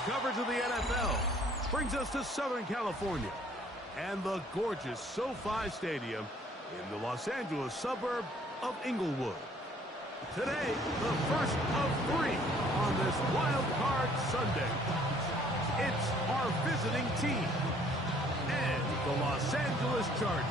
Tonight's coverage of the NFL brings us to Southern California and the gorgeous SoFi Stadium in the Los Angeles suburb of Inglewood. Today, the first of 3 on this Wild Card Sunday. It's our visiting team and the Los Angeles Chargers.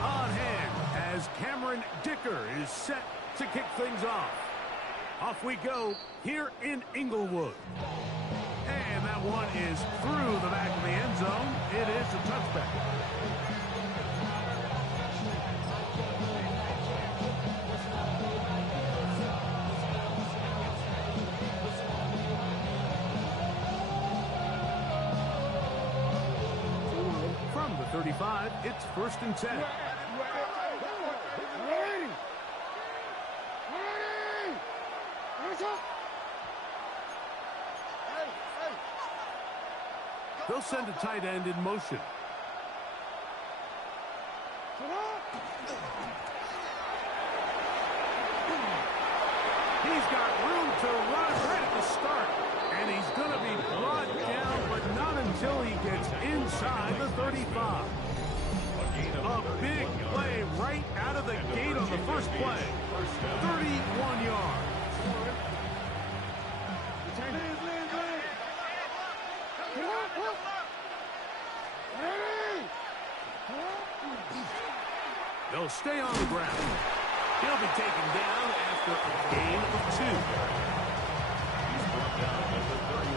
On hand as Cameron Dicker is set to kick things off. Off we go here in Inglewood. And that one is through the back of the end zone. It is a touchback. From the 35, it's 1st and 10. They'll send a tight end in motion. He's got room to run right at the start. And he's going to be brought down, but not until he gets inside the 35. A big play right out of the gate on the first play. 31 yards. They'll stay on the ground. He'll be taken down after a gain of 2. He's brought down at the 31.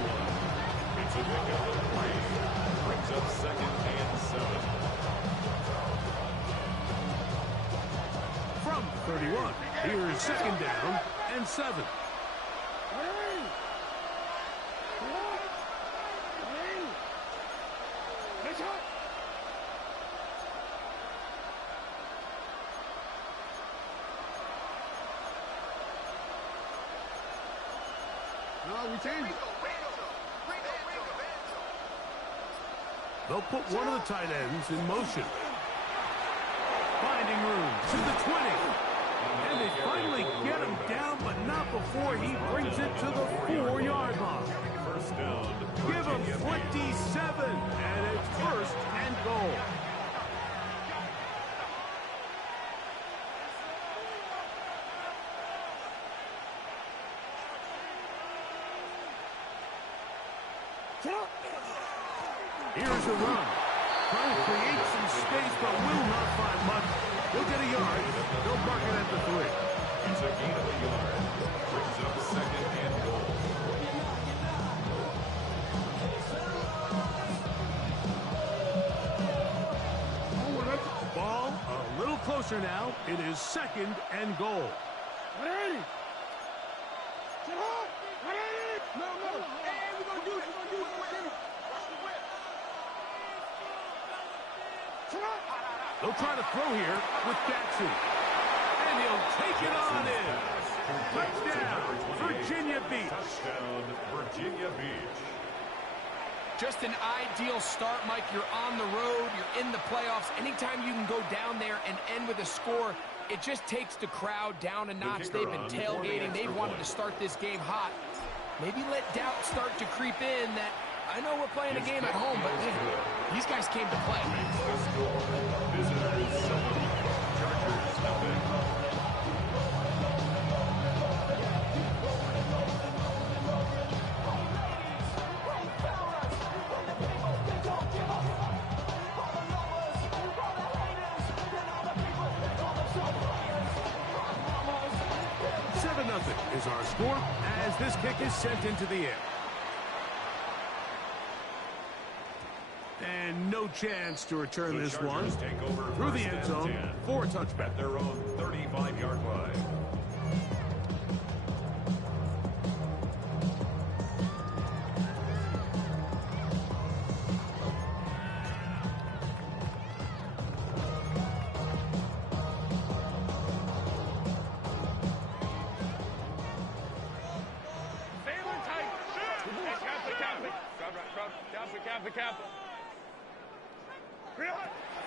It's a pickup of 3. Brings up 2nd and 7. From the 31, here's 2nd down and 7. They'll put one of the tight ends in motion. Finding room to the 20. And they finally get him down, but not before he brings it to the 4-yard line. First down. Give him 27, and it's 1st and goal. Here's a run. Trying to create some space, but will not find much. He'll get a yard. They'll mark it at the 3. It's a gain of a yard. Brings up 2nd and goal. Ball a little closer now. It is 2nd and goal. They'll try to throw here with Jackson. And he'll take it on in. Touchdown, Virginia Beach. Touchdown, Virginia Beach. Just an ideal start, Mike. You're on the road. You're in the playoffs. Anytime you can go down there and end with a score, it just takes the crowd down a notch. They've been tailgating. They've wanted to start this game hot. Maybe let doubt start to creep in that I know we're playing a game at home, but man, these guys came to play. Visitors 7, Chargers nothing. Is our score as this kick is sent into the air. And no chance to return this one through the end zone for a touchback. At their own 35-yard line.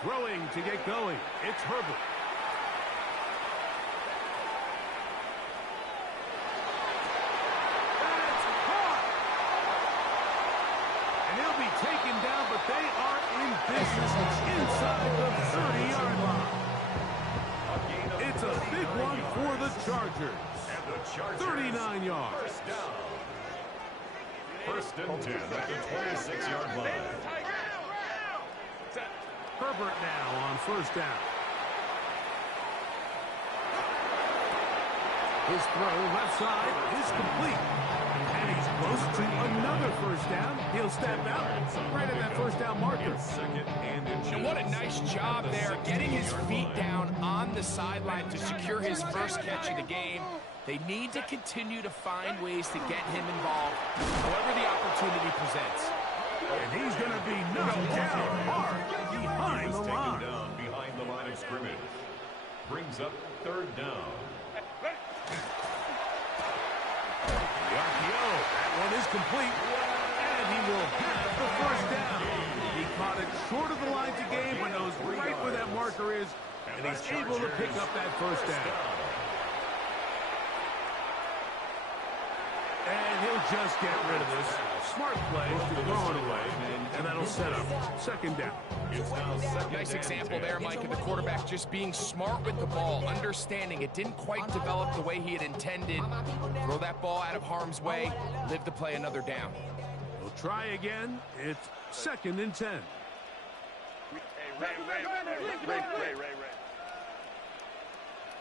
Throwing to get going. It's Herbert. That's caught. And he'll be taken down, but they are in business inside the 30-yard line. It's a big one for the Chargers. 39 yards. First down. First and 10 at the 26-yard line. Herbert now on first down. His throw left side is complete. And he's close to another first down. He'll step out right at that first down marker. And what a nice job there, getting his feet down on the sideline to secure his first catch of the game. They need to continue to find ways to get him involved, however the opportunity presents. And he's going to be knocked down hard behind the line. Down behind the line of scrimmage. Brings up third down. The RPO, that one is complete. And he will have the first down. He caught it short of the line to gain, but knows right where that marker is. And he's able to pick up that first down. And he'll just get rid of this. Smart play to throw it away, and that'll set up second down. Nice example there, Mike, of the quarterback just being smart with the ball, understanding it didn't quite develop the way he had intended. Throw that ball out of harm's way, live to play another down. We'll try again. It's second and 10. Ray.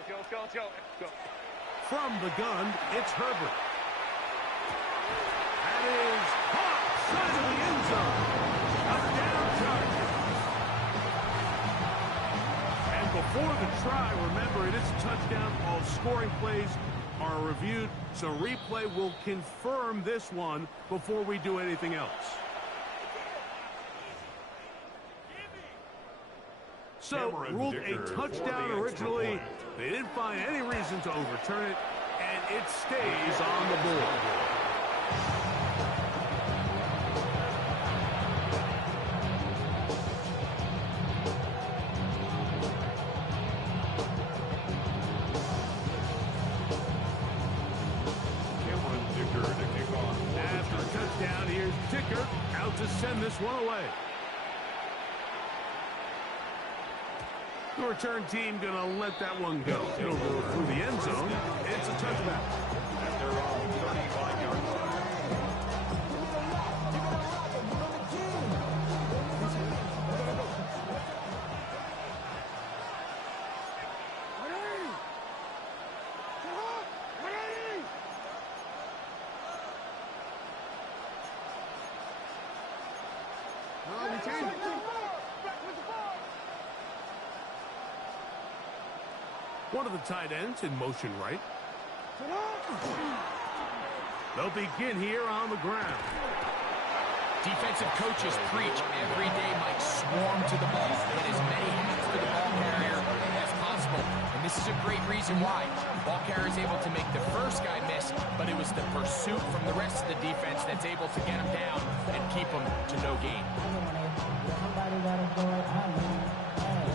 Let's go. From the gun, it's Herbert. That is caught side of the end zone. A down Charger. And before the try, remember, it is a touchdown. All scoring plays are reviewed, so replay will confirm this one before we do anything else. So, ruled a touchdown originally. They didn't find any reason to overturn it, and it stays on the board. After a touchdown, here's Dicker out to send this one away. The return team going to let that one go. It'll go through the end zone. It's a touchback. At their own 35-yard line. One of the tight ends in motion right. They'll begin here on the ground. Defensive coaches preach every day, Mike, swarm to the ball. Get as many hands to the ball carrier as possible. And this is a great reason why. Ball carrier is able to make the first guy miss, but it was the pursuit from the rest of the defense that's able to get him down and keep him to no gain. Somebody got to go at home.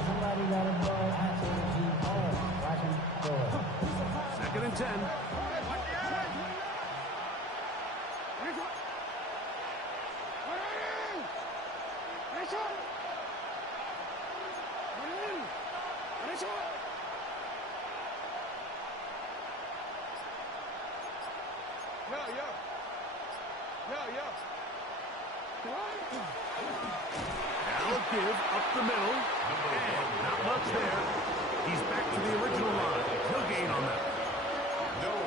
Somebody got to go at home. Second and 10. Now give up the middle. And not much there. He's back to the original line. No gain on that.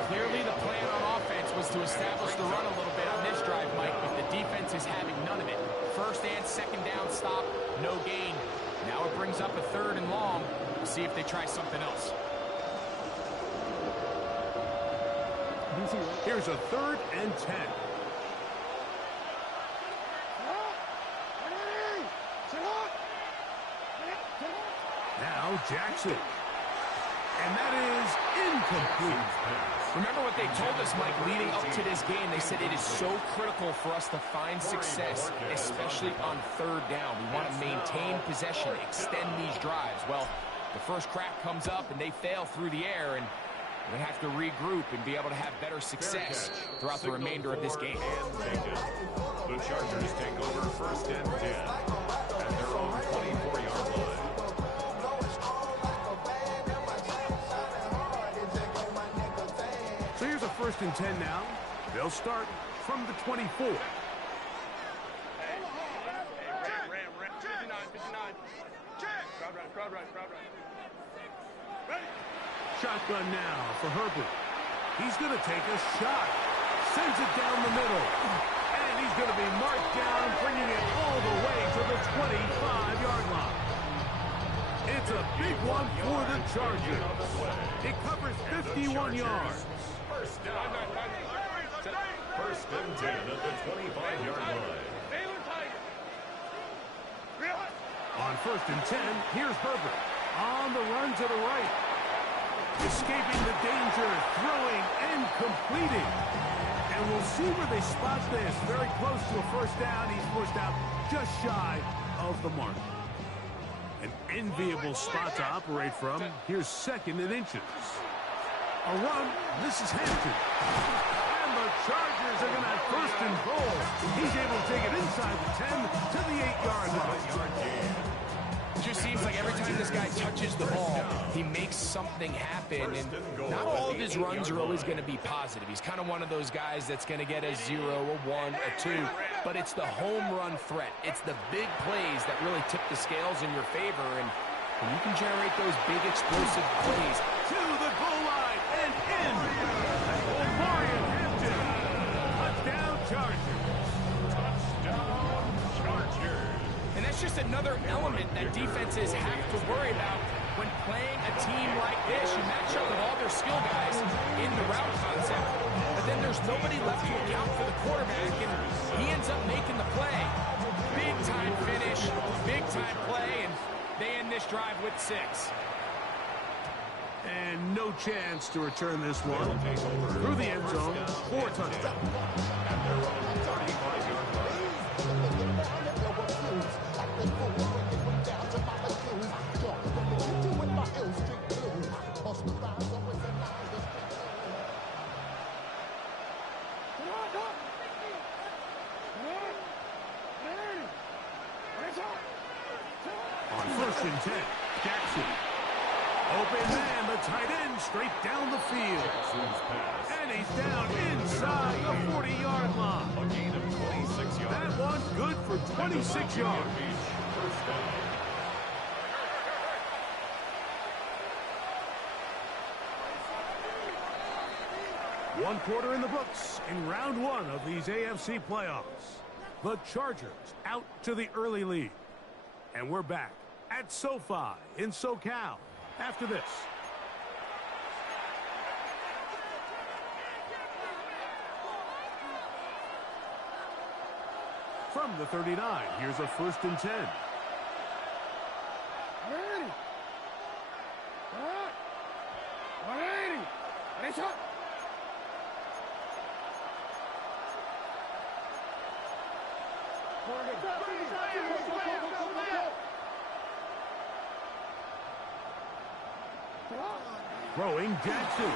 Clearly the plan on offense was to establish the run a little bit on this drive, Mike, but the defense is having none of it. First and second down stop, no gain. Now it brings up a third and long. We'll see if they try something else. Here's a third and 10. Now Jackson. And that is incomplete. Remember what they told us, Mike, leading up to this game. They said it is so critical for us to find success, especially on third down. We want to maintain possession, extend these drives. Well, the first crack comes up, and they fail through the air, and they have to regroup and be able to have better success throughout the remainder of this game. The Chargers take over 1st and 10 at their own 24-yard line. So here's a 1st and 10 now. They'll start from the 24. Ram. 59. Crowd right. Ready. Shotgun now for Herbert. He's going to take a shot. Sends it down the middle. And he's going to be marked down, bringing it all the way to the 25-yard line. It's a big one for the Chargers. It covers 51 yards. First down. 1st and 10 at the 25-yard line. On 1st and 10, here's Herbert. On the run to the right. Escaping the danger, throwing and completing. And we'll see where they spot this. Very close to a 1st down. He's pushed out just shy of the mark. An enviable spot to operate from. Here's 2nd and inches. A run. This is Hampton. And the Chargers are going to have 1st and goal. He's able to take it inside the 10 to the 8-yard line. It just seems like every time this guy touches the ball, he makes something happen, and not all of his runs are always going to be positive. He's kind of one of those guys that's going to get a 0, a 1, a 2, but it's the home run threat. It's the big plays that really tip the scales in your favor, and when you can generate those big explosive plays. To the goal line and in. Omarion Hampton. Touchdown Chargers. And that's just another element that defenses have to worry about when playing a team like this. You match up with all their skill guys in the route concept, but then there's nobody left to account for the quarterback, and he ends up making the play. Big-time finish, big-time play, and they end this drive with 6. And no chance to return this one. Through the end zone, 4 touchdowns. On 1st and 10, Jackson. Open man, the tight end, straight down the field. And he's down inside the 40-yard line. A gain of 26 yards. That one good for 26 yards. First down. One quarter in the books in round 1 of these AFC playoffs. The Chargers out to the early lead. And we're back at SoFi in SoCal after this. From the 39, here's a 1st and 10. Throwing Jackson.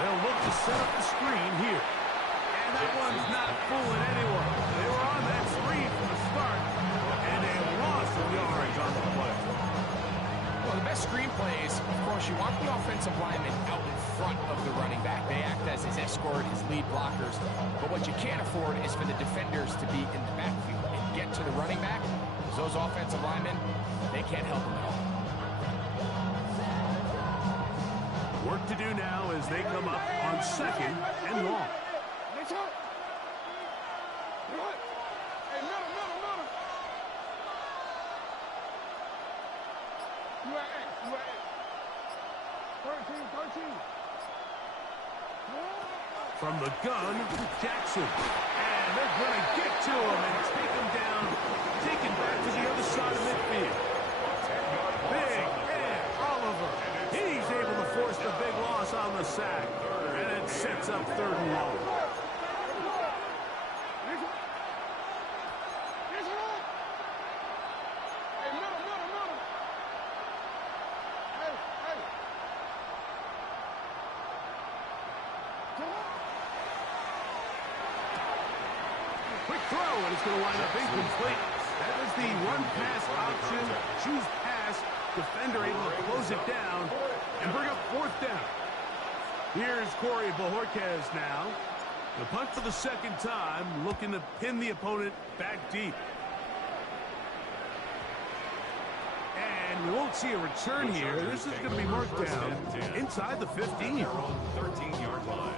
They'll look to set up the screen here. And that one's not fooling anyone. They were on that screen from the start, and a loss of yards on the play. Well, the best screen plays, of course, you want the offensive lineman out in front of the running back. They act as his escort, his lead blockers. But what you can't afford is for the defenders to be in the backfield and get to the running back, because those offensive linemen, they can't help him at all. Work to do now as they come up on 2nd and long. From the gun, Jackson. And they're going to get to him and take him down, taken back to the other side of midfield. Big Ed Oliver. He's able to sets up 3rd and long. Quick throw, and it's going to wind up incomplete. That was the run-pass option. Choose pass. Defender able to close it down and bring up 4th down. Here's Corey Bojorquez now. The punt for the 2nd time, looking to pin the opponent back deep. And we won't see a return here. This is going to be marked down inside the 15. 13-yard line.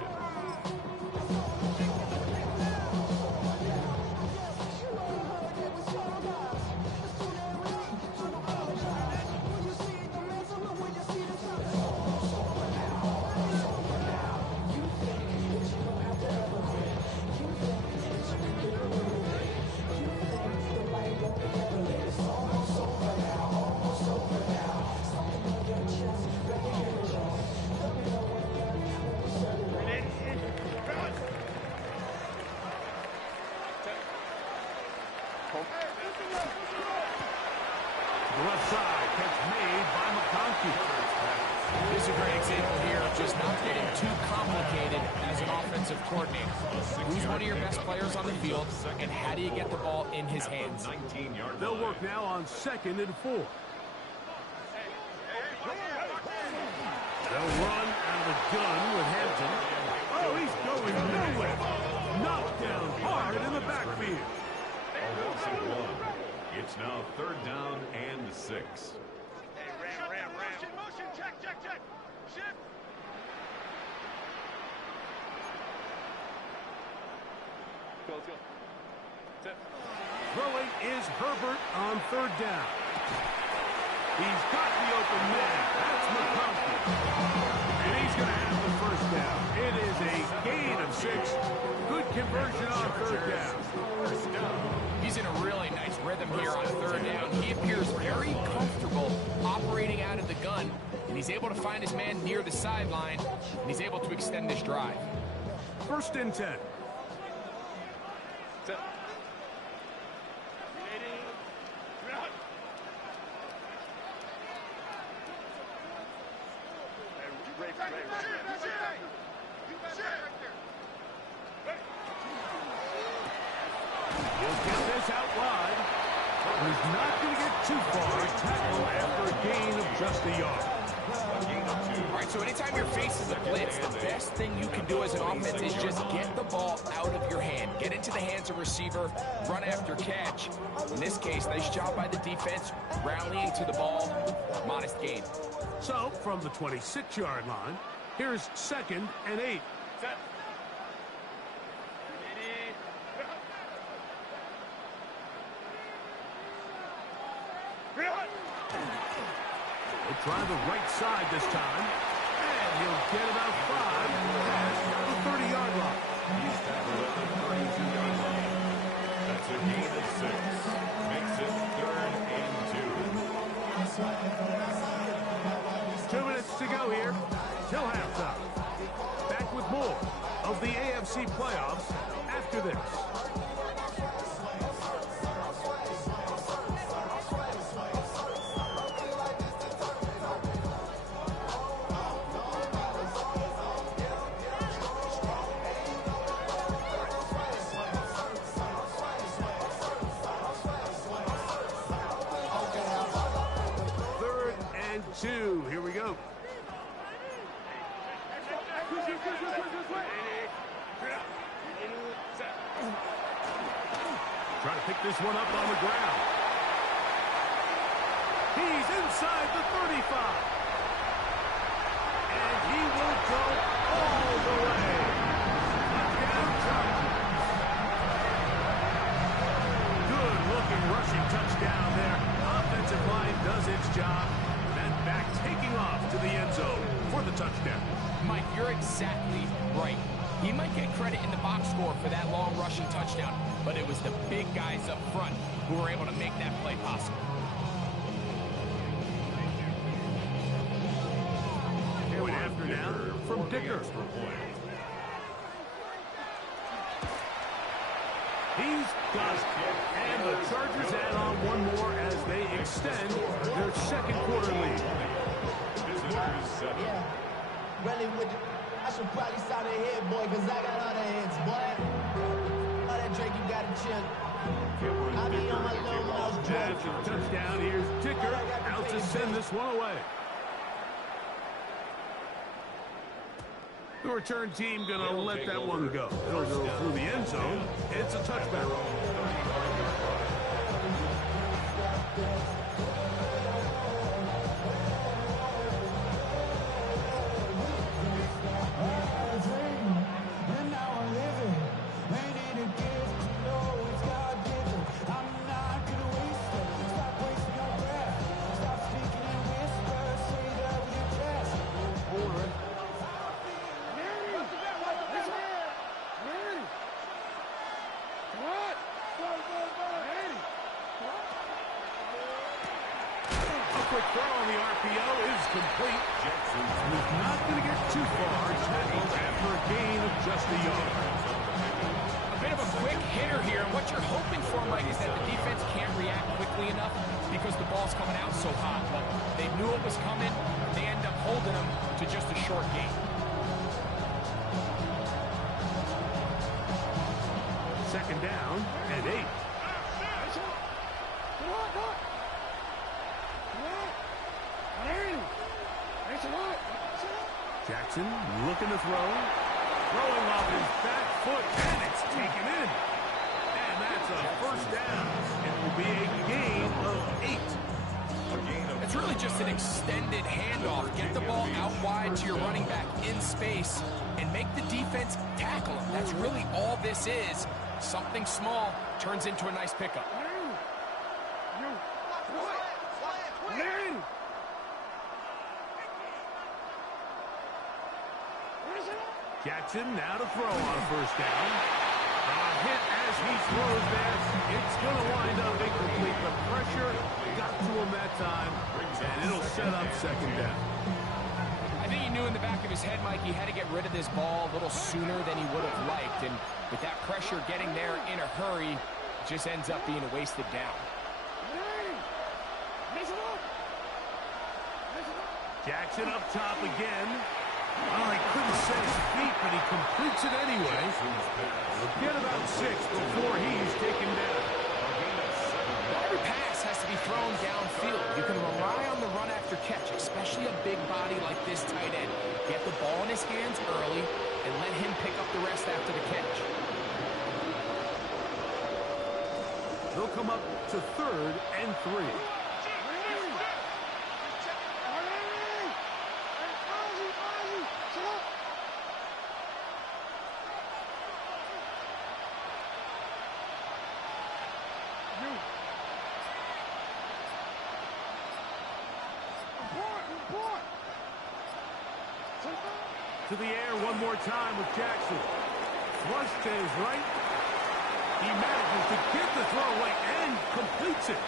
The left side, catch made by McConkey. This is a great example here of just not getting too complicated as an offensive coordinator. Who's one of your best players on the field, and how do you get the ball in his hands? They'll work now on 2nd and 4. They'll run out of the gun with Hampton. Oh, he's going nowhere. Knocked down hard in the backfield. It's now 3rd down and 6. Hey, ram. Motion, check. Shift. Let's go. Throwing is Herbert on 3rd down. He's got the open man. That's McConkey. And he's going to have the 1st down. It is a gain of 6. Good conversion on 3rd down. He's in a really nice rhythm here on 3rd down. He appears very comfortable operating out of the gun, and he's able to find his man near the sideline, and he's able to extend this drive. 1st and 10. He'll get this out wide. He's not going to get too far. Tackle after a gain of just a yard. All right, so anytime you're facing a blitz, the best thing you can do as an offense is just get the ball out of your hand. Get into the hands of receiver, run after catch. In this case, nice job by the defense, rallying to the ball, modest gain. So, from the 26-yard line, here's 2nd and 8. He'll try the right side this time, and he'll get about 5 at the 30-yard line. He's tackled at the 32-yard line. That's a gain of 6. Makes it 3rd and 2. 2 minutes to go here till halftime. Back with more of the AFC playoffs after this. Here we go. Trying to pick this one up on the ground. He's inside the 35. And he will go all the way. Touchdown Chargers. Good looking rushing touchdown there. Offensive line does its job. Back taking off to the end zone for the touchdown. Mike, you're exactly right. He might get credit in the box score for that long rushing touchdown, but it was the big guys up front who were able to make that play possible. Going after now from Dicker. He's got it. And the Chargers add on one more as they extend their second quarter lead. Yeah, really with the, I should probably sign a head, boy, because I got other heads, boy. All that Drake, you got to chill. I'll be on my little mouse drunk. After the touchdown, here's Dicker out to send this one away. The return team going to let that one go. It'll go through the end zone. It's a touchback. Quick throw on the RPO is complete. Jackson's not going to get too far. Tackled after a gain of just a yard. A bit of a quick hitter here. What you're hoping for, Mike, is that the defense can't react quickly enough because the ball's coming out so hot. But they knew it was coming. They end up holding them to just a short gain. Second down and 8. Jackson looking to throw. Throwing off his back foot, and it's taken in. And that's a first down. It will be a gain of 8. It's really just an extended handoff. Get the ball out wide to your running back in space and make the defense tackle him. That's really all this is. Something small turns into a nice pickup. Jackson now to throw on a first down. A hit as he throws that. It's going to wind up incomplete. The pressure got to him that time, and it'll set up second down. I think he knew in the back of his head, Mike, he had to get rid of this ball a little sooner than he would have liked. And with that pressure getting there in a hurry, it just ends up being a wasted down. Jackson up top again. Well, he couldn't set his feet, but he completes it anyway. He'll get about 6 before he's taken down. Every pass has to be thrown downfield. You can rely on the run after catch, especially a big body like this tight end. Get the ball in his hands early and let him pick up the rest after the catch. They'll come up to 3rd and 3. To the air one more time with Jackson. Flush to his right. He manages to get the throw away and completes it.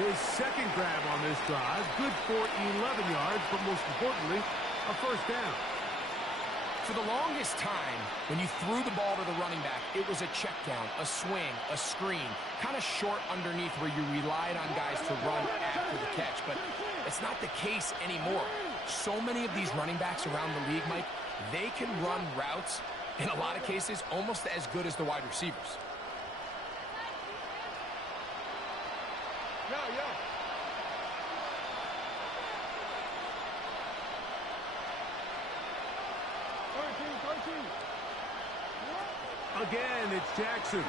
His second grab on this drive. Good for 11 yards, but most importantly, a first down. For the longest time, when you threw the ball to the running back, it was a check down, a swing, a screen, kind of short underneath where you relied on guys to run after the catch. But it's not the case anymore. So many of these running backs around the league, Mike, they can run routes, in a lot of cases, almost as good as the wide receivers. Again, it's Jackson.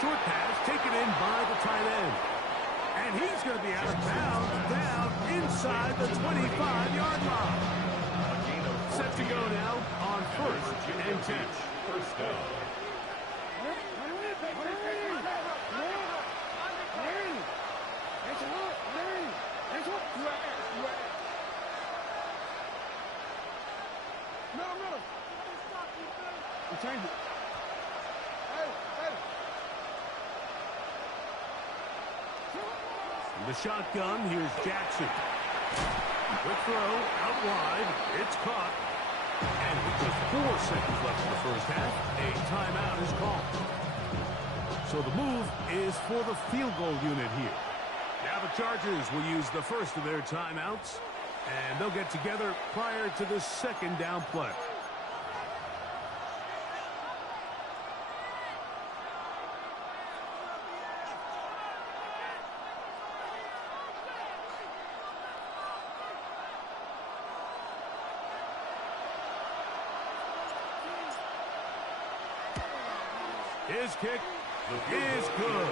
Short pass taken in by the tight end. And he's going to be out of bounds, down inside the 25-yard line. Set to go now on 1st and 10. First down. Change it. The shotgun, here's Jackson. Quick throw, out wide, it's caught. And with just 4 seconds left in the first half, a timeout is called. So the move is for the field goal unit here. Now the Chargers will use the first of their timeouts, and they'll get together prior to the second down play. His kick is good.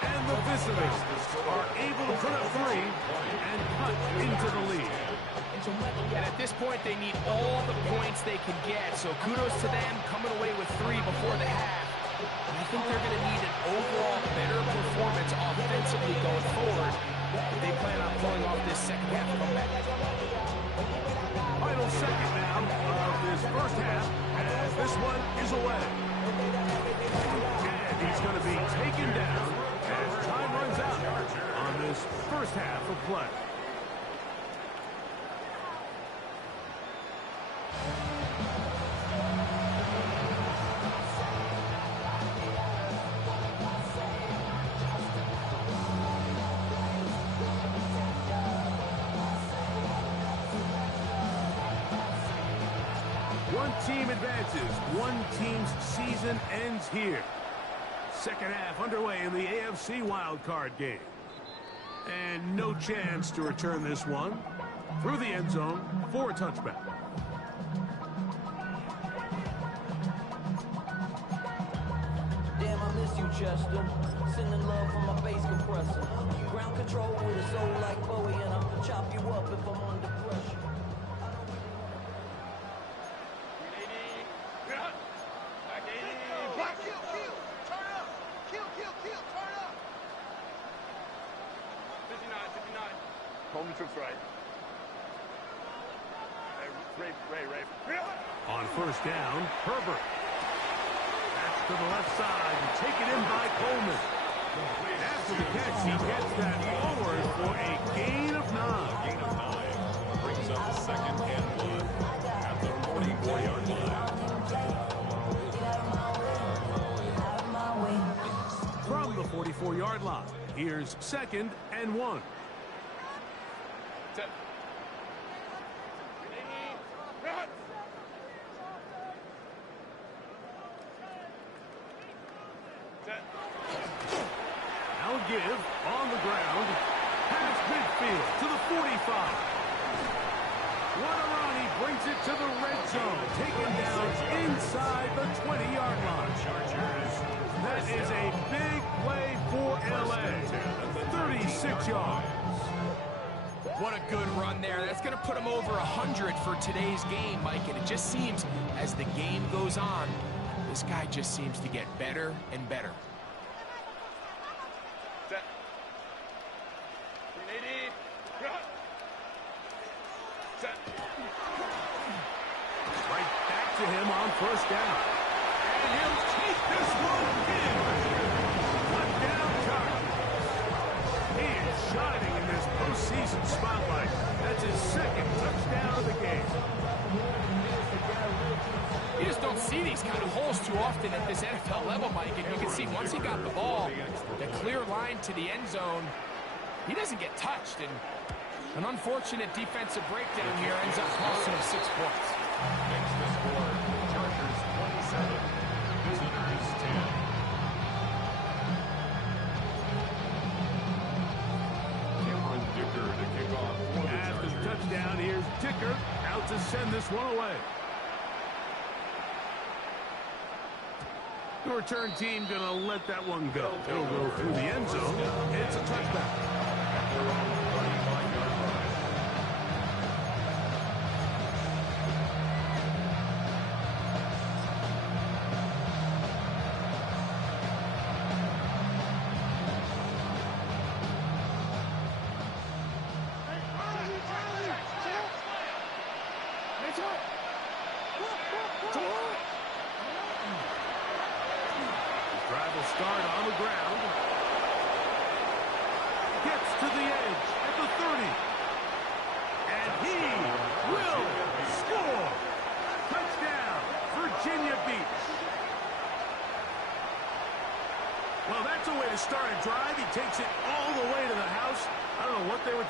And the visitors are able to put up 3 and cut into the lead. And at this point, they need all the points they can get. So kudos to them coming away with 3 before the half. And I think they're going to need an overall better performance offensively going forward if they plan on pulling off this second half comeback. Final second now of this first half, as this one is away. And he's going to be taken down as time runs out on this first half of play. One team advances. One team's season ends here. Second half underway in the AFC Wildcard game. And no chance to return this one. Through the end zone for a touchback. Damn, I miss you, Chester. Sending love from my bass compressor. Ground control with a soul like Bowie, and I'll chop you up if I'm under pressure. Home troops right. Ray. On first down, Herbert. That's to the left side and taken in by Coleman. After the catch, he gets that forward for a gain of 9. Gain of 9 brings up second and 1 at the 44-yard line. From the 44-yard line, here's second and 1. Now give on the ground, past midfield to the 45. Guarani brings it to the red zone, taken down inside the 20-yard line. That is a big play for LA. 36 yards. What a good run there. That's going to put them over 100 for today's game, Mike. And it just seems, as the game goes on, this guy just seems to get better and better. Right back to him on first down. And he'll take this one in. Touchdown Chargers. He is shining in this postseason spotlight. That's his second touchdown of the game. You just don't see these kind of holes too often at this NFL level, Mike. And you can see once he got the ball, the clear line to the end zone, he doesn't get touched. And an unfortunate defensive breakdown here ends up costing him 6 points. Next to score, Chargers 27, visitors 10. Cameron Dicker to kick off for the After the Chargers. touchdown, here's Dicker out to send this one away. The return team going to let that one go. It'll go through the end zone. It's a touchback. At their own 35-yard line. Drive will start on the ground. Gets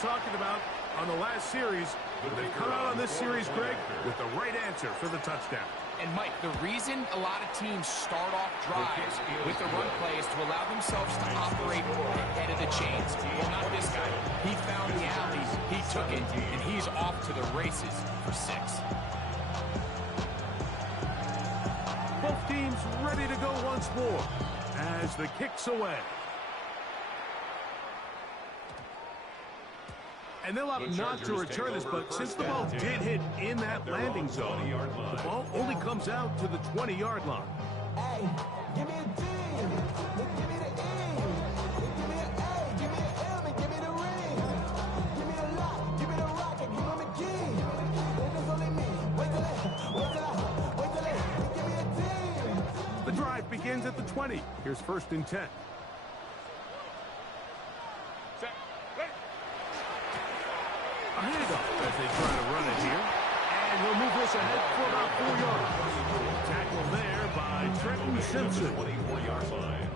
talking about on the last series. They've come out on this series, Greg, with the right answer for the touchdown. And, Mike, the reason a lot of teams start off drives with the run play is to allow themselves to operate ahead of the chains. Well, not this guy. He found the alley, he took it, and he's off to the races for 6. Both teams ready to go once more as the kick's away. And they'll opt not to return this, but since the ball did hit in that landing zone, the ball only comes out to the 20-yard line. Hey, give me a D. Give me the E. Give me an A. Give me an M. And give me the ring. Give me the lock. Give me the rock. And give me the key. And it's only me. Wait till it. Give me a D. The drive begins at the 20. Here's 1st and 10. A handoff as they try to run it here. And he'll move this ahead for about 4 yards. Tackle there by Trenton Simpson. 24-yard line.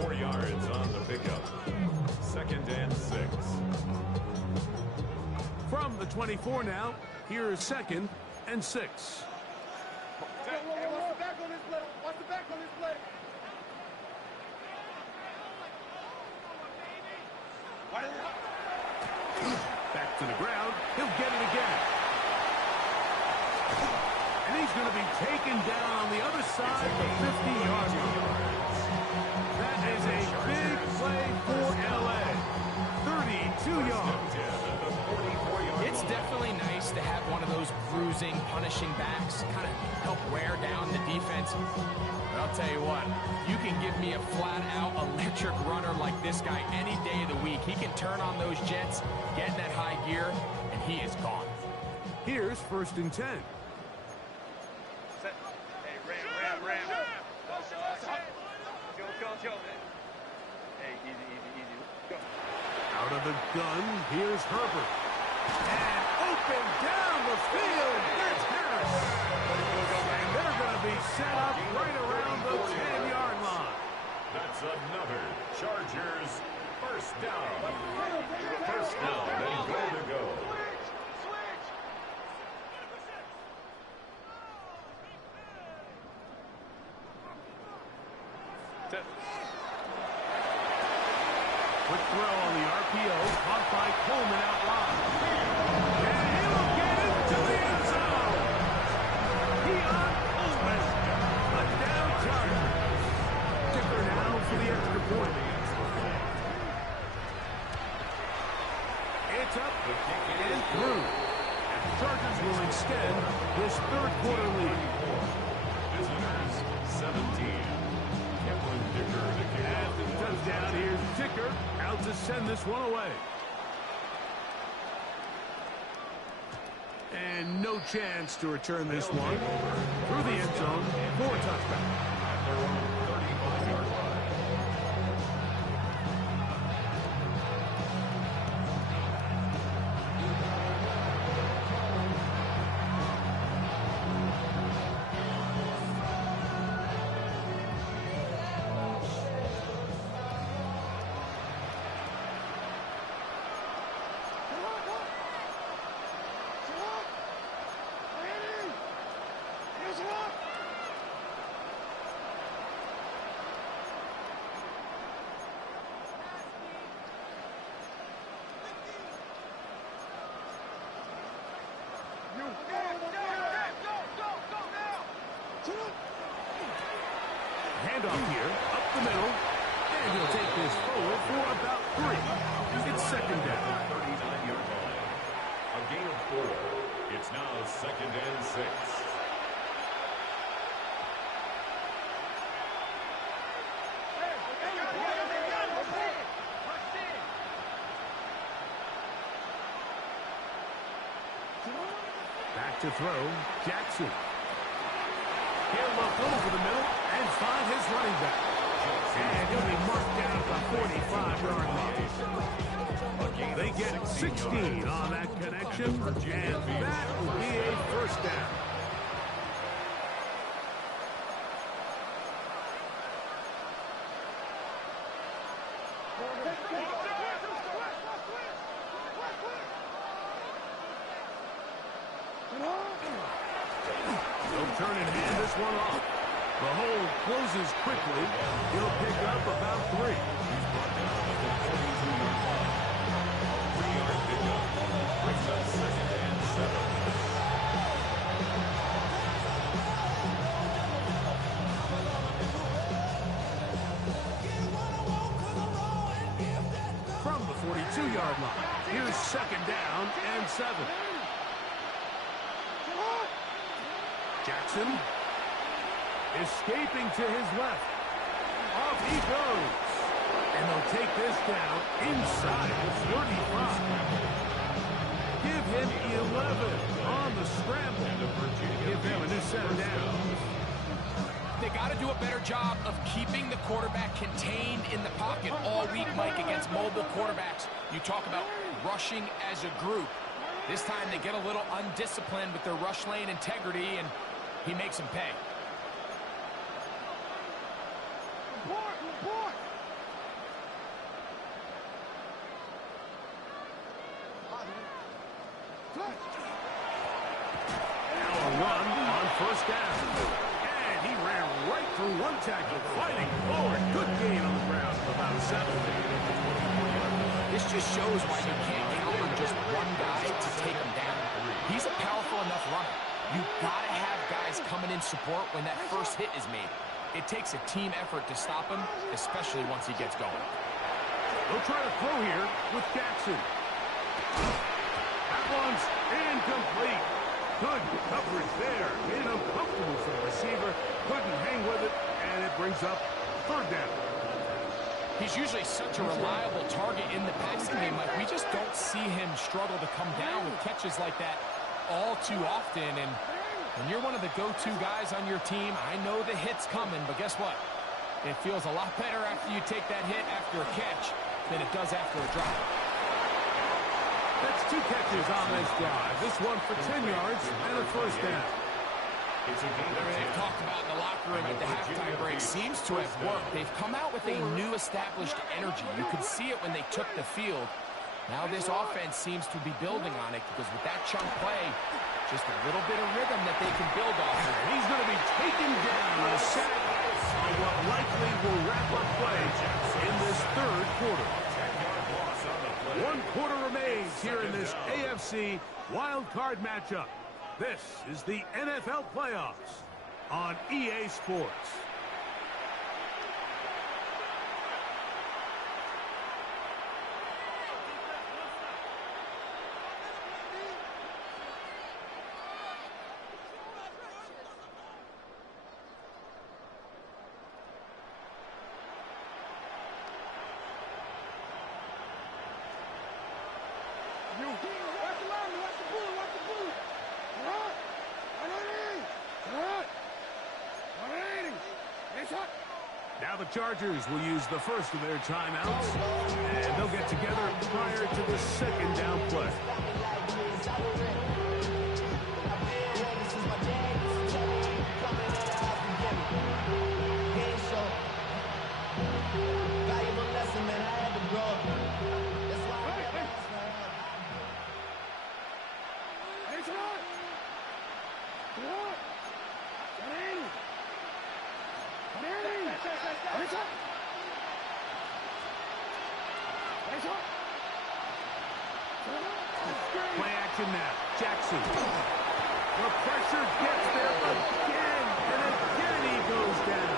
4 yards on the pickup. 2nd and 6. From the 24 now, here is 2nd and 6. Hey, watch the back on this play. Watch the back on this play. Back to the ground. He'll get it again. And he's going to be taken down on the other side of the 50-yard line. That is a big play for L.A. 32 yards. It's definitely nice to have one of those bruising, punishing backs, kind of help wear down the defense. But I'll tell you what, you can give me a flat-out electric runner like this guy any day of the week. He can turn on those jets, get in that high gear, and he is gone. Here's 1st and 10. Hey, ram. Go, man. Hey, easy. Go. Out of the gun, here's Herbert. And open down the field, there's Harris. And they're going to be set up right around the 10-yard line. That's another Chargers first down. First down and goal to go. Quick throw on the RPO, caught by Coleman out wide. And he'll get into the end zone. Keon Coleman, a down target. Kicker now for the extra point. It's up and through. And the Chargers will extend this 3rd quarter lead. Visitors 17. After the touchdown, here's Dicker out to send this one away. And no chance to return this one through the end zone for a touchdown. At their own 35-yard line. Handoff here, up the middle, and he'll take this forward for about 3. It's 2nd down. 39-yard line. A gain of 4. It's now 2nd and 6. Back to throw, Jackson. He'll look over the middle and find his running back. And he'll be marked down at the 45-yard line. They get 16 on that connection, and that will be a first down. turn and hand this one off. The hole closes quickly. He'll pick up about 3. He's brought down at the 42-yard line. 3-yard pickup. Brings up 2nd and 7. From the 42-yard line, here's 2nd down and 7. Jackson escaping to his left. Off he goes. And they'll take this down inside the 35. Give him 11 on the scramble. Give them a new set down. They got to do a better job of keeping the quarterback contained in the pocket all week, Mike, against mobile quarterbacks. You talk about rushing as a group. This time they get a little undisciplined with their rush lane integrity, and he makes them pay. Now a run on 1st down. And he ran right through one tackle, fighting forward. Good gain on the ground of about 7. This just shows why you can't count on just one guy to take him down. He's a powerful enough runner. You've got to have guys coming in support when that first hit is made. It takes a team effort to stop him, especially once he gets going. They'll try to throw here with Jackson. That one's incomplete. Good coverage there. Made it uncomfortable for the receiver. Couldn't hang with it, and it brings up 3rd down. He's usually such a reliable target in the passing game. Like, we just don't see him struggle to come down with catches like that all too often. And when you're one of the go-to guys on your team, I know the hit's coming, but guess what? It feels a lot better after you take that hit after a catch than it does after a drop. That's 2 catches on this drive. This one for 10 yards and a 1st down. They've talked about in the locker room at the halftime break seems to have worked. They've come out with a new established energy. You could see it when they took the field. Now this offense seems to be building on it because with that chunk play, just a little bit of rhythm that they can build off of. And he's going to be taken down on a sack on what likely will wrap up play in this 3rd quarter. 1 quarter remains here in this AFC wildcard matchup. This is the NFL playoffs on EA Sports. Now the Chargers will use the first of their timeouts, and they'll get together prior to the 2nd down play. Play action now. Jackson. The pressure gets there again, and again he goes down.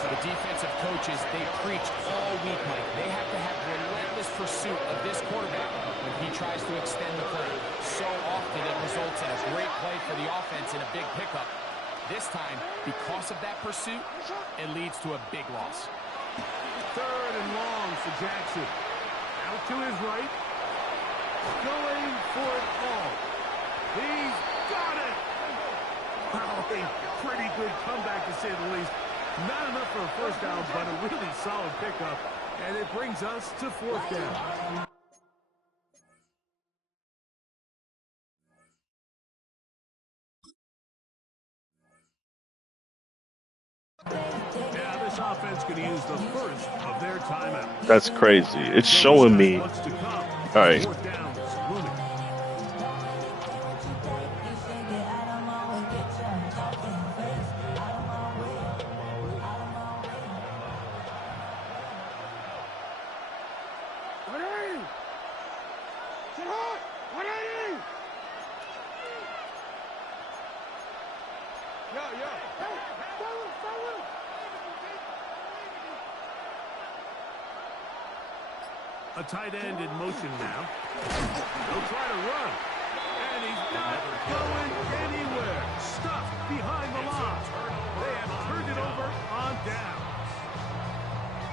The defensive coaches, they preached all week, Mike. They have to have relentless pursuit of this quarterback when he tries to extend the play. So often it results in a great play for the offense and a big pickup. This time, because of that pursuit, it leads to a big loss. 3rd and long for Jackson. Out to his right. Going for it all. He's got it. Wow, a pretty good comeback to say the least. Not enough for a 1st down, but a really solid pickup. And it brings us to 4th down. Now this offense could use the first of their timeouts. That's crazy. It's showing me. All right. Sit hard. 180. Yo. Hey, stay with him. A tight end in motion now. He'll try to run. And he's not going anywhere. Stuffed behind the line. They have turned it over on downs.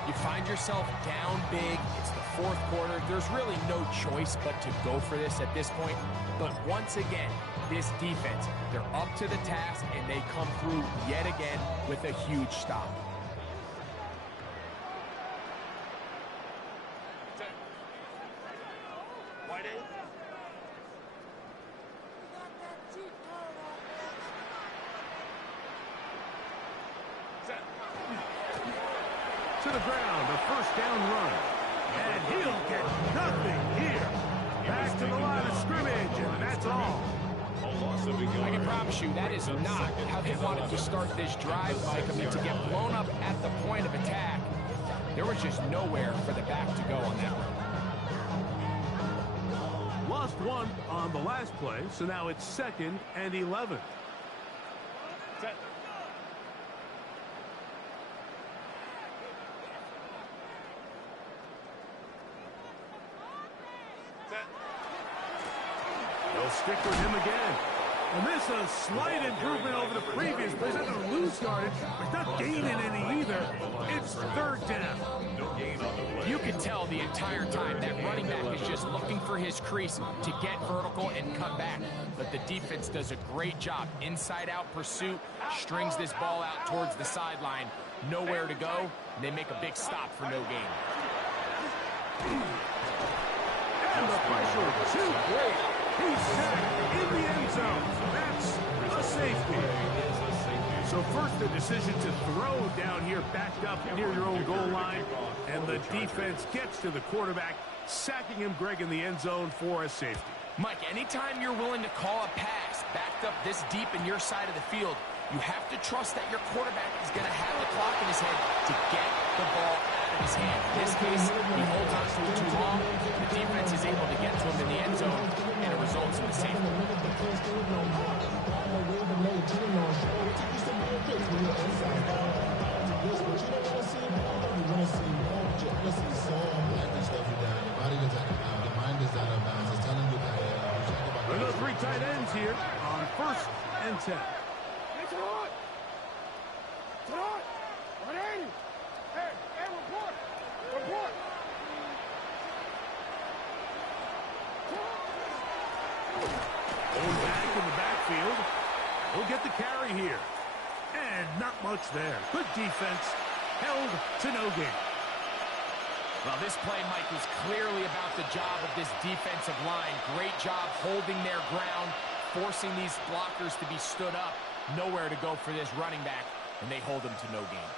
You find yourself down big. It's the fourth quarter. There's really no choice but to go for this at this point. But once again, this defense, they're up to the task, and they come through yet again with a huge stop. To the ground, a first down run. And he'll get nothing here. Back to the line of scrimmage, and that's all. I can promise you that is not how they wanted to start this drive, Mike. I mean, to get blown up at the point of attack, there was just nowhere for the back to go on that one. Lost one on the last play, so now it's 2nd and 11. They'll stick with him again. And this is a slight improvement over the previous play. It's not going to lose yardage. It's not gaining any either. It's 3rd down. You can tell the entire time that running back is just looking for his crease to get vertical and cut back. But the defense does a great job. Inside-out pursuit, strings this ball out towards the sideline. Nowhere to go, and they make a big stop for no gain. And the pressure too great. He's sacked in the end zone. That's a safety. So first the decision to throw down here, backed up near your own goal line. And the defense gets to the quarterback, sacking him, Greg, in the end zone for a safety. Mike, anytime you're willing to call a pass backed up this deep in your side of the field, you have to trust that your quarterback is going to have the clock in his head to get the ball out of his hand. In this case, he holds on to it too long. The defense is able to get to him in the end zone, and it results in a safety. Another 3 tight ends here on 1st and 10. Sit hard. 180. Hey, report. Going back in the backfield. He'll get the carry here. And not much there. Good defense. Held to no gain. Well, this play, Mike, was clearly about the job of this defensive line. Great job holding their ground, forcing these blockers to be stood up. Nowhere to go for this running back, and they hold him to no gain.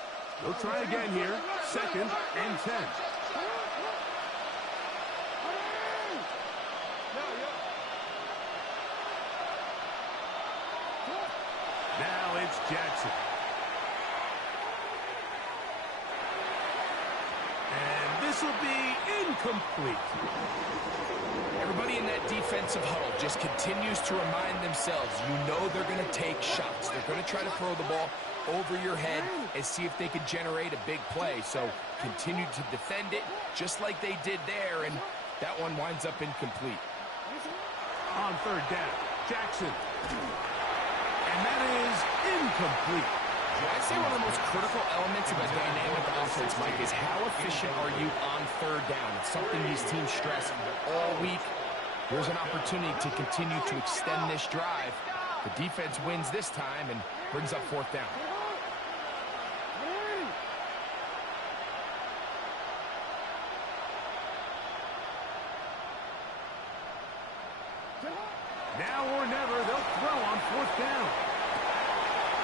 They'll try again here. 2nd and 10. Now it's Jackson. And this will be incomplete. Everybody in that defensive huddle just continues to remind themselves, you know they're going to take shots. They're going to try to throw the ball over your head and see if they can generate a big play. So continue to defend it just like they did there, and that one winds up incomplete. On 3rd down, Jackson. And that is incomplete. I'd say one of the most critical elements of a dynamic offense, Mike, is how efficient are you on 3rd down. It's something these teams stress all week. Here's an opportunity to continue to extend this drive. The defense wins this time and brings up 4th down. Now or never, they'll throw on 4th down.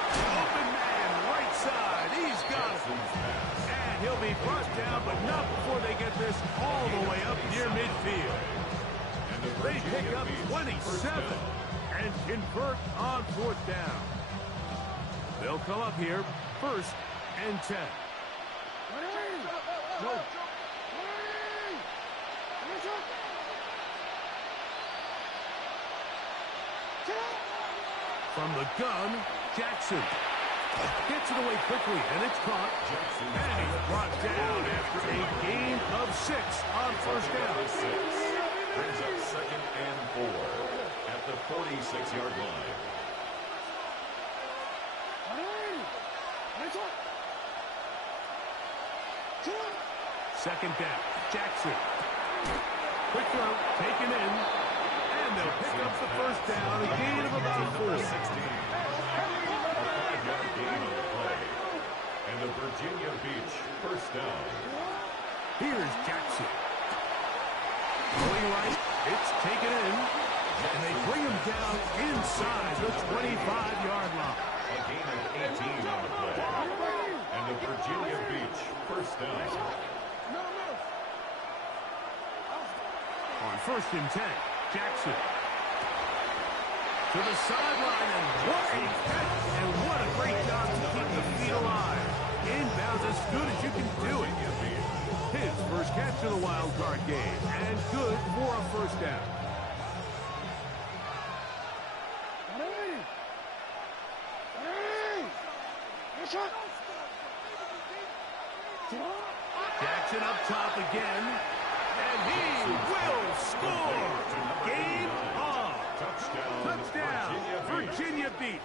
Open man, right side. He's got it. And he'll be brought down, but not before they get this all the way up near midfield. They pick up 27 and convert on 4th down. They'll come up here 1st and 10. From the gun, Jackson. Gets it away quickly, and it's caught. And he's brought down after a gain of 6 on first down. Brings up 2nd and 4 at the 46-yard line. Second down, Jackson. Quick throw, taken in. And they'll pick up the first down, a gain of about 4. A 5-yard gain on the play. And the Virginia Beach first down. Here's Jackson. Going right, it's taken in. And they bring him down inside the 25-yard line. A gain of 18 on the play. And the Virginia Beach first down. On 1st and 10, Jackson. To the sideline, and what a catch, and what a great job to keep the feet alive. Inbounds as good as you can do it. His first catch of the wild card game, and good for a first down. Jackson up top again, and he will score. Game on. Touchdown, Virginia Beach.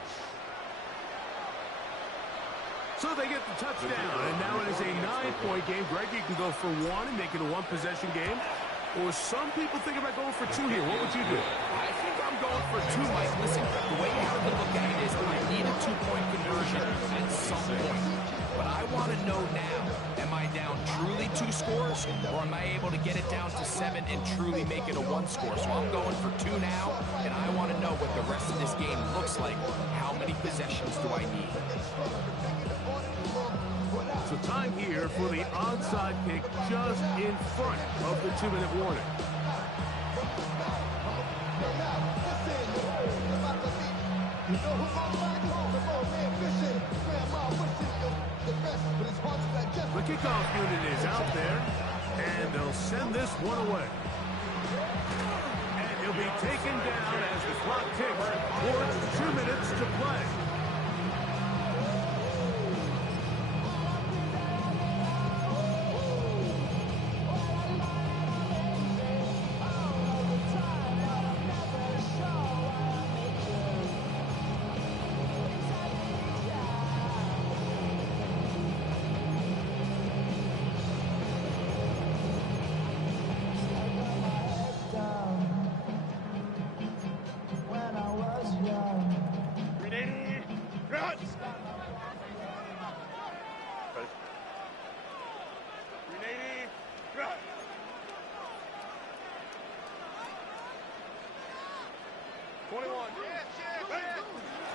So they get the touchdown, and now it is a 9-point game. Greg, you can go for 1 and make it a 1-possession game. Or some people think about going for 2 here. What would you do? I think I'm going for 2, Mike. Listen, the way you have to look at it is I need a 2-point conversion at some point. But I want to know now, am I down truly 2 scores, or am I able to get it down to 7 and truly make it a 1 score? So I'm going for 2 now, and I want to know what the rest of this game looks like. How many possessions do I need? So time here for the onside kick just in front of the 2-minute warning. The kickoff unit is out there, and they'll send this one away. And he'll be taken down as the clock ticks towards 2 minutes to play.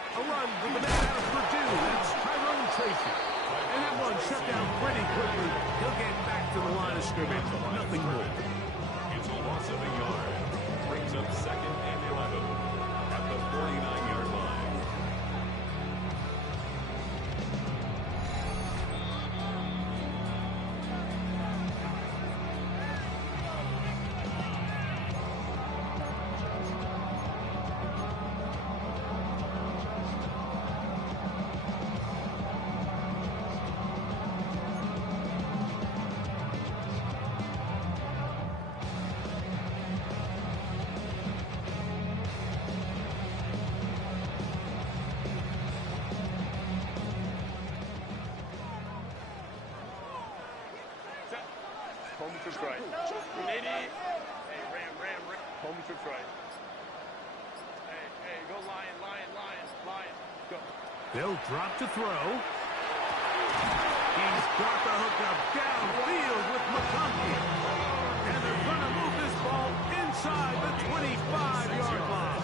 A run with the man out of Purdue. That's Tracy. And that one shut down pretty quickly. He'll get back to the line of scrimmage. Nothing more. It's a loss of a yard. Brings up 2nd and 11 at the 49-yard line. Home trips right. 180. Hey, ram. Home trips right. Hey, go Lion. Go. They'll drop to throw. He's got the hook up downfield with McConkey. And they're going to move this ball inside the 25-yard line.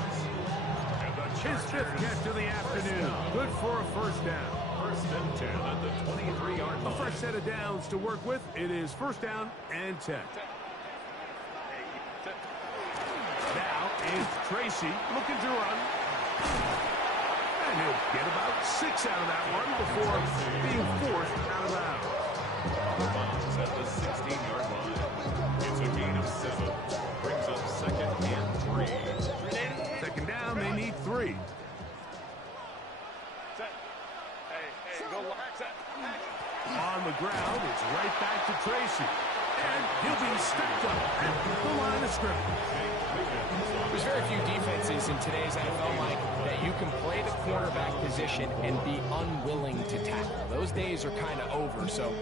His 5th catch of the afternoon. Good for a first down. 1st and 10 at the 23-yard line. A fresh set of downs to work with. It is 1st down and 10. Now is Tracy looking to run. And he'll get about 6 out of that one before being forced out of bounds. Bounds at the 16-yard line. It's a gain of 7. Brings up 2nd and 3. 2nd down, they need 3. it back to Tracy. And he'll be stepped up at the line of scrimmage. There's very few defenses in today's NFL, Mike, that you can play the cornerback position and be unwilling to tackle. Those days are kind of over, so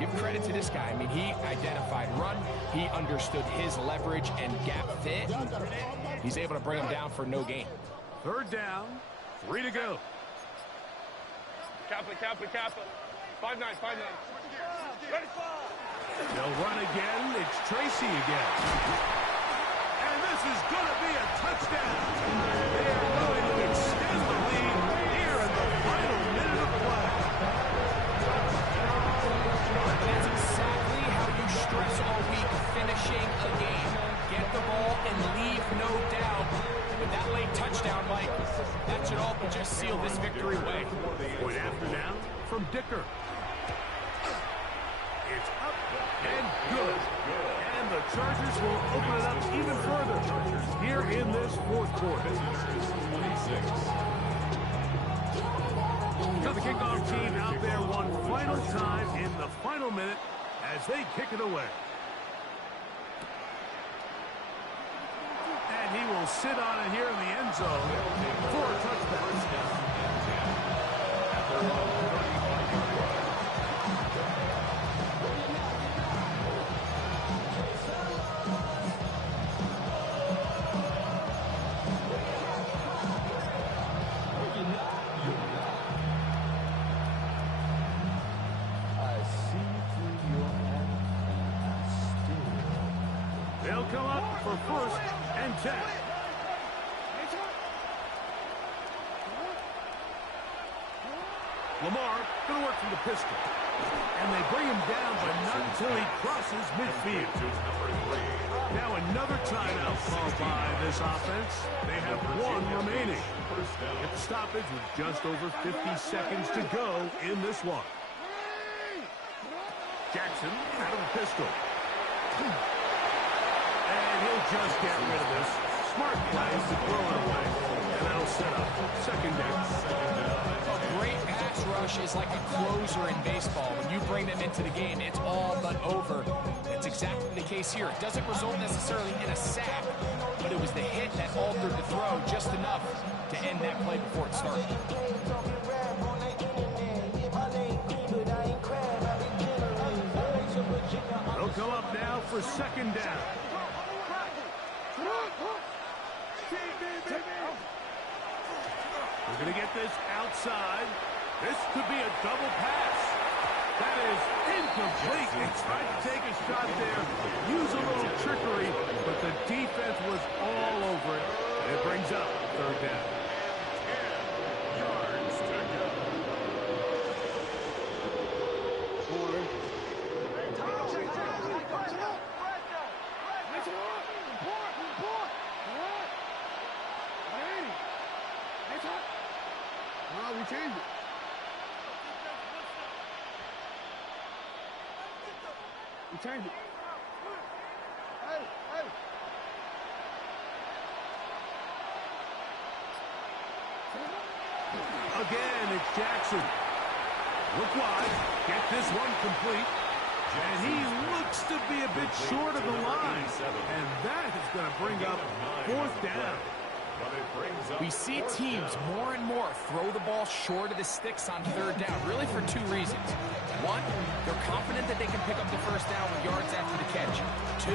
give credit to this guy. I mean, he identified run, he understood his leverage and gap fit. He's able to bring him down for no gain. Third down, 3 to go. Kappa. 5-9. Ready? They'll run again. It's Tracy again. And this is going to be a touchdown. They are going to extend the lead here in the final minute of play. That's exactly how you stress all week finishing a game. Get the ball and leave no doubt. With that late touchdown, Mike, that should all just seal this victory away. Point after now from Dicker. It's up and good. And the Chargers will open it up even further here in this fourth quarter. Now the kickoff team out there one final time in the final minute as they kick it away. And he will sit on it here in the end zone for a touchdown. They'll come up for 1st and 10. Lamar going to work from the pistol. And they bring him down, but not until he crosses midfield. Now another timeout called by this offense. They have 1 remaining. If the stoppage with just over 50 seconds to go in this one. Jackson out of the pistol. And he'll just get rid of this. Smart plays to throw it away. And that'll set up 2nd down. A great pass rush is like a closer in baseball. When you bring them into the game, it's all but over. That's exactly the case here. It doesn't result necessarily in a sack, but it was the hit that altered the throw just enough to end that play before it started. They'll come up now for 2nd down. We're going to get this outside. This could be a double pass. That is incomplete. They tried to take a shot there, use a little trickery, but the defense was all over it. It brings up 3rd down. 10 yards to go. We changed it. We changed it. Hey. Again, it's Jackson. Look wide. Get this one complete. And he looks to be a bit short of the line. And that is going to bring up 4th down. We see teams more and more throw the ball short of the sticks on 3rd down, really for 2 reasons. 1, they're confident that they can pick up the 1st down with yards after the catch. 2,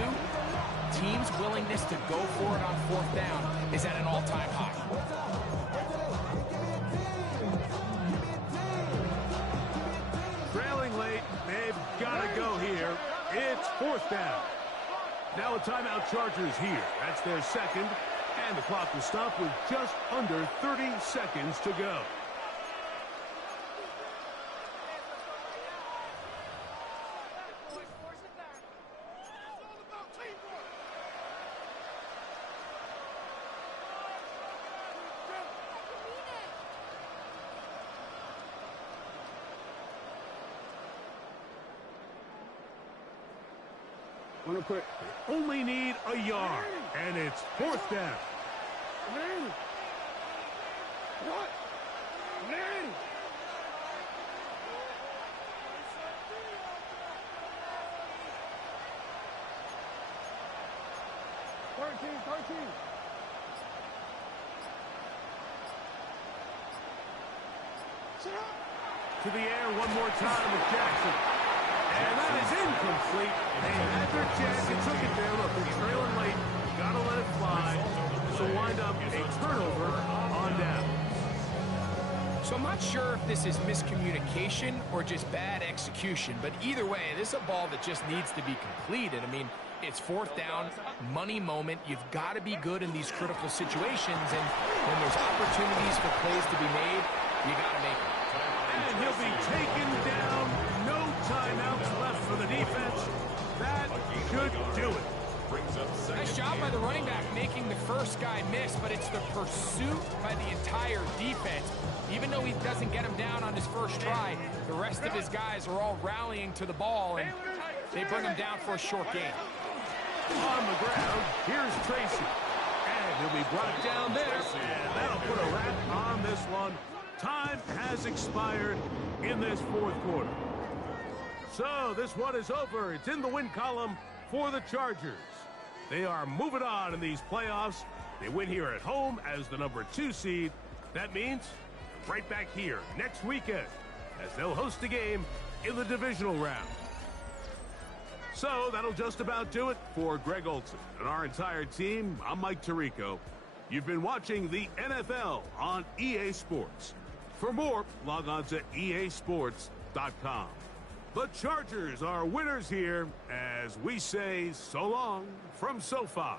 teams' willingness to go for it on 4th down is at an all-time high. Trailing late, they've got to go here. It's 4th down. Now a timeout Chargers here. That's their 2nd. And the clock will stop with just under 30 seconds to go. Real quick. Only need a yard, and it's 4th down. What? To the air one more time with Jackson. And that is incomplete. They had their chance. They took it there. Look, they're trailing late. Got to let it fly. So wind up a turnover on down. So I'm not sure if this is miscommunication or just bad execution, but either way, this is a ball that just needs to be completed. I mean, it's fourth down, money moment. You've got to be good in these critical situations, and when there's opportunities for plays to be made, you got to make them. And he'll be taken down. No timeouts left for the defense. That should do it. Nice job by the running back making the first guy miss, but it's the pursuit by the entire defense. Even though he doesn't get him down on his first try, the rest of his guys are all rallying to the ball, and they bring him down for a short gain. On the ground, here's Tracy. And he'll be brought down there, and that'll put a wrap on this one. Time has expired in this fourth quarter. So this one is over. It's in the win column for the Chargers. They are moving on in these playoffs. They win here at home as the #2 seed. That means right back here next weekend as they'll host a game in the divisional round. So that'll just about do it for Greg Olson and our entire team. I'm Mike Tirico. You've been watching the NFL on EA Sports. For more, log on to easports.com. The Chargers are winners here as we say so long from SoFi.